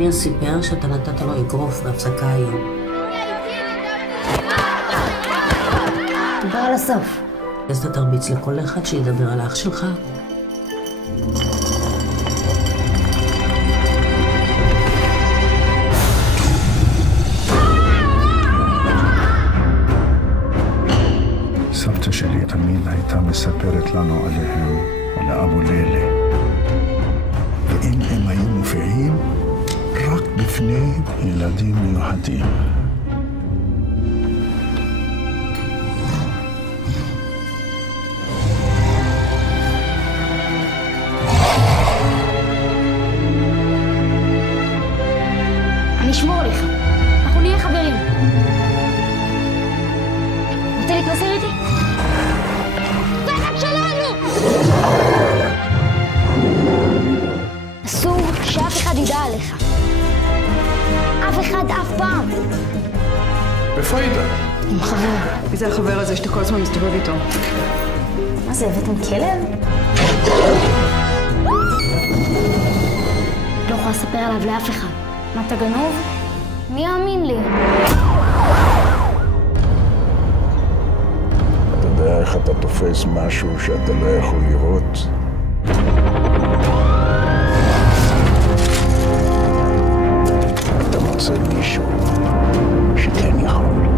ניר סיפר שאתה נתת לו אגרוף בהפסקה היום. דבר על הסוף. אז אתה תרביץ לכל אחד שידבר על האח שלך. סבתא שלי תמיד הייתה מספרת לנו עליהם, על אבו לילה. ואם הם היו מופיעים, רק בפני ילדים מיוחדים. אני אשמור עליך. אנחנו נהיה חברים. רוצה להתמסר איתי? זה אחד שלנו! אסור שאף אחד ידע עליך. אף אחד אף פעם. איפה היית? עם חבר. מי זה החבר הזה שאתה כל הזמן מסתובב איתו? מה זה, הבאתם כלב? לא יכולה לספר עליו לאף אחד. מה, אתה גנוב? מי יאמין לי? אתה יודע איך אתה תופס משהו שאתה לא יכול לראות? אתה מוצא מישהו שכן יכול.